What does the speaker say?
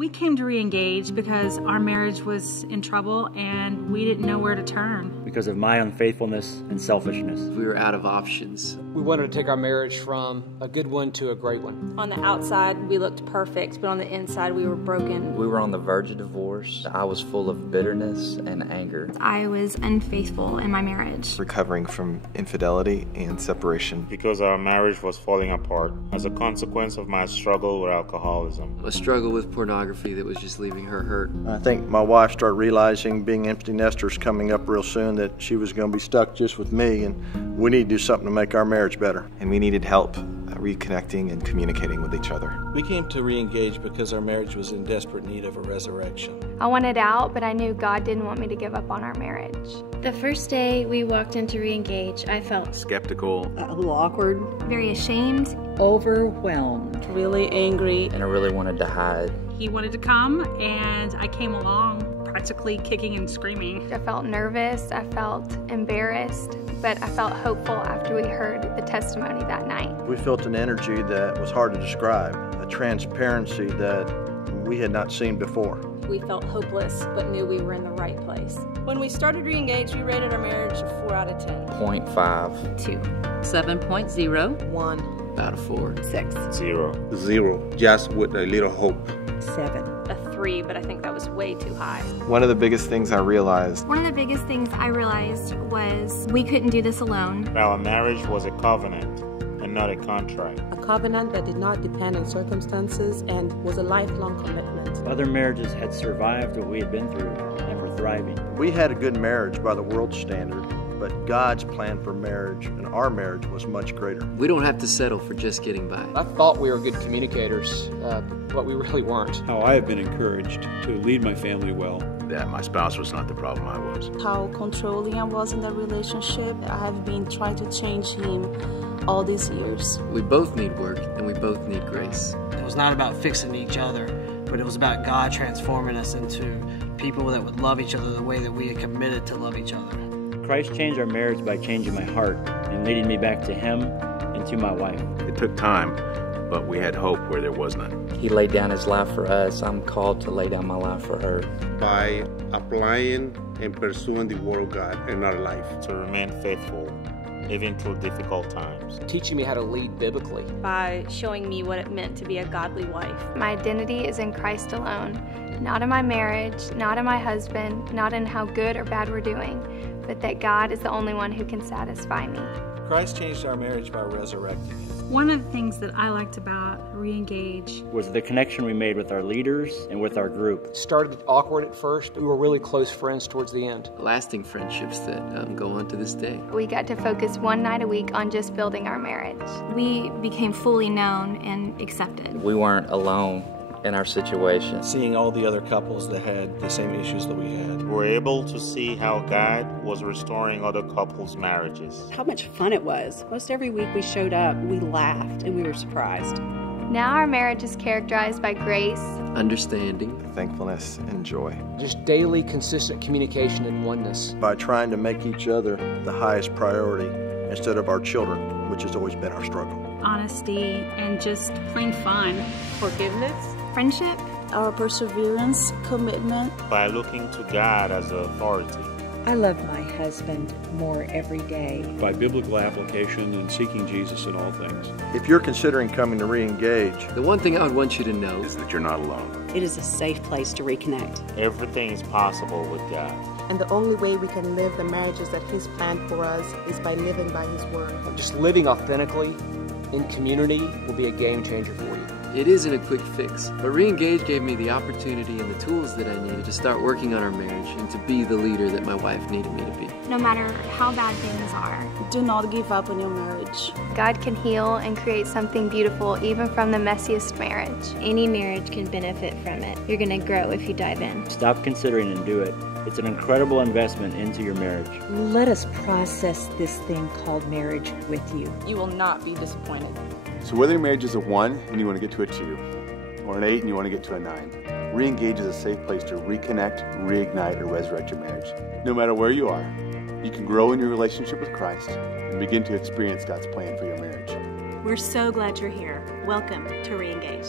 We came to re-engage because our marriage was in trouble and we didn't know where to turn. Because of my unfaithfulness and selfishness. We were out of options. We wanted to take our marriage from a good one to a great one. On the outside, we looked perfect, but on the inside, we were broken. We were on the verge of divorce. I was full of bitterness and anger. I was unfaithful in my marriage. Recovering from infidelity and separation. Because our marriage was falling apart as a consequence of my struggle with alcoholism. A struggle with pornography that was just leaving her hurt. I think my wife started realizing, being empty nesters coming up real soon, that she was going to be stuck just with me, and we need to do something to make our marriage better. And we needed help reconnecting and communicating with each other. We came to re-engage because our marriage was in desperate need of a resurrection. I wanted out, but I knew God didn't want me to give up on our marriage. The first day we walked into re-engage, I felt skeptical, a little awkward, very ashamed, overwhelmed, really angry, and I really wanted to hide. He wanted to come, and I came along, practically kicking and screaming. I felt nervous, I felt embarrassed, but I felt hopeful after we heard the testimony that night. We felt an energy that was hard to describe, a transparency that we had not seen before. We felt hopeless, but knew we were in the right place. When we started re-engage, we rated our marriage a 4 out of 10. 0.5. 2. 7.0. 1. About a 4. 6. 0. 0. Just with a little hope. 7. A 3, but I think that was way too high. One of the biggest things I realized was we couldn't do this alone. Our marriage was a covenant and not a contract. A covenant that did not depend on circumstances and was a lifelong commitment. Other marriages had survived what we had been through and were thriving. We had a good marriage by the world's standard, but God's plan for marriage and our marriage was much greater. We don't have to settle for just getting by. I thought we were good communicators, but we really weren't. How I have been encouraged to lead my family well. That my spouse was not the problem, I was. How controlling I was in the relationship. I have been trying to change him all these years. We both need work and we both need grace. It was not about fixing each other, but it was about God transforming us into people that would love each other the way that we had committed to love each other. Christ changed our marriage by changing my heart and leading me back to Him and to my wife. It took time, but we had hope where there was none. He laid down His life for us. I'm called to lay down my life for her. By applying and pursuing the Word of God in our life. To remain faithful, even through difficult times. Teaching me how to lead biblically. By showing me what it meant to be a godly wife. My identity is in Christ alone, not in my marriage, not in my husband, not in how good or bad we're doing, but that God is the only one who can satisfy me. Christ changed our marriage by resurrecting it. One of the things that I liked about re-engage was the connection we made with our leaders and with our group. It started awkward at first, but we were really close friends towards the end. Lasting friendships that go on to this day. We got to focus one night a week on just building our marriage. We became fully known and accepted. We weren't alone in our situation. Seeing all the other couples that had the same issues that we had. We're able to see how God was restoring other couples' marriages. How much fun it was. Most every week we showed up, we laughed, and we were surprised. Now our marriage is characterized by grace, understanding, thankfulness, and joy. Just daily, consistent communication and oneness. By trying to make each other the highest priority instead of our children, which has always been our struggle. Honesty and just plain fun. Forgiveness. Friendship. Our perseverance, commitment. By looking to God as the authority. I love my husband more every day. By biblical application and seeking Jesus in all things. If you're considering coming to re-engage, the one thing I would want you to know is that you're not alone. It is a safe place to reconnect. Everything is possible with God. And the only way we can live the marriages that He's planned for us is by living by His Word. Just living authentically in community will be a game changer for you. It isn't a quick fix, but re-engage gave me the opportunity and the tools that I needed to start working on our marriage and to be the leader that my wife needed me to be. No matter how bad things are, do not give up on your marriage. God can heal and create something beautiful even from the messiest marriage. Any marriage can benefit from it. You're going to grow if you dive in. Stop considering and do it. It's an incredible investment into your marriage. Let us process this thing called marriage with you. You will not be disappointed. So whether your marriage is a 1 and you want to get to a 2, or an 8 and you want to get to a 9, re-engage is a safe place to reconnect, reignite, or resurrect your marriage. No matter where you are, you can grow in your relationship with Christ and begin to experience God's plan for your marriage. We're so glad you're here. Welcome to re-engage.